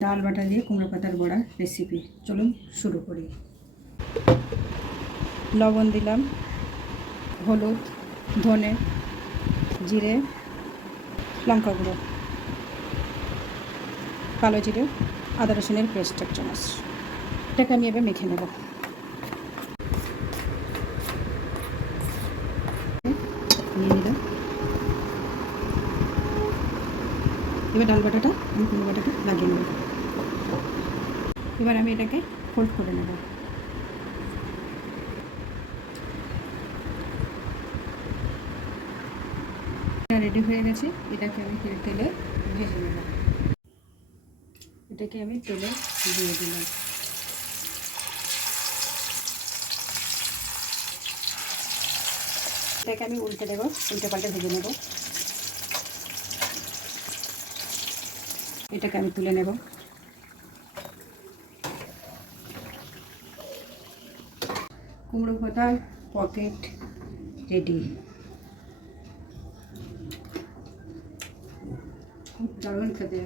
ডাল বাটা দিয়ে কুমড়ো পাতার বড়া রেসিপি, চলুন শুরু করি। লবণ দিলাম, হলুদ, ধনে, জিরে, লঙ্কা গুঁড়ো, কালো জিরে, আদা রসুনের পেস্ট 1 চামচ। এটাকে আমি এবার মেখে নেব। নিয়ে নিলাম। এবার ডাল বাটাটা আমি কুমড়ো বাটাটা লাগিয়ে নেব। এবার আমি এটাকে ফোল্ড করে নেব। রেডি হয়ে গেছে, এটাকে আমি তেলে ভেজে নেব। এটাকে আমি তেলে দিয়ে দিলাম। এটাকে আমি উল্টে দেবো, উল্টে পাল্টে ভেজে নেব। এটাকে আমি তুলে নেব। কুমড়ো পাতার পকেট রেডি। খুব দারুণ খেতে।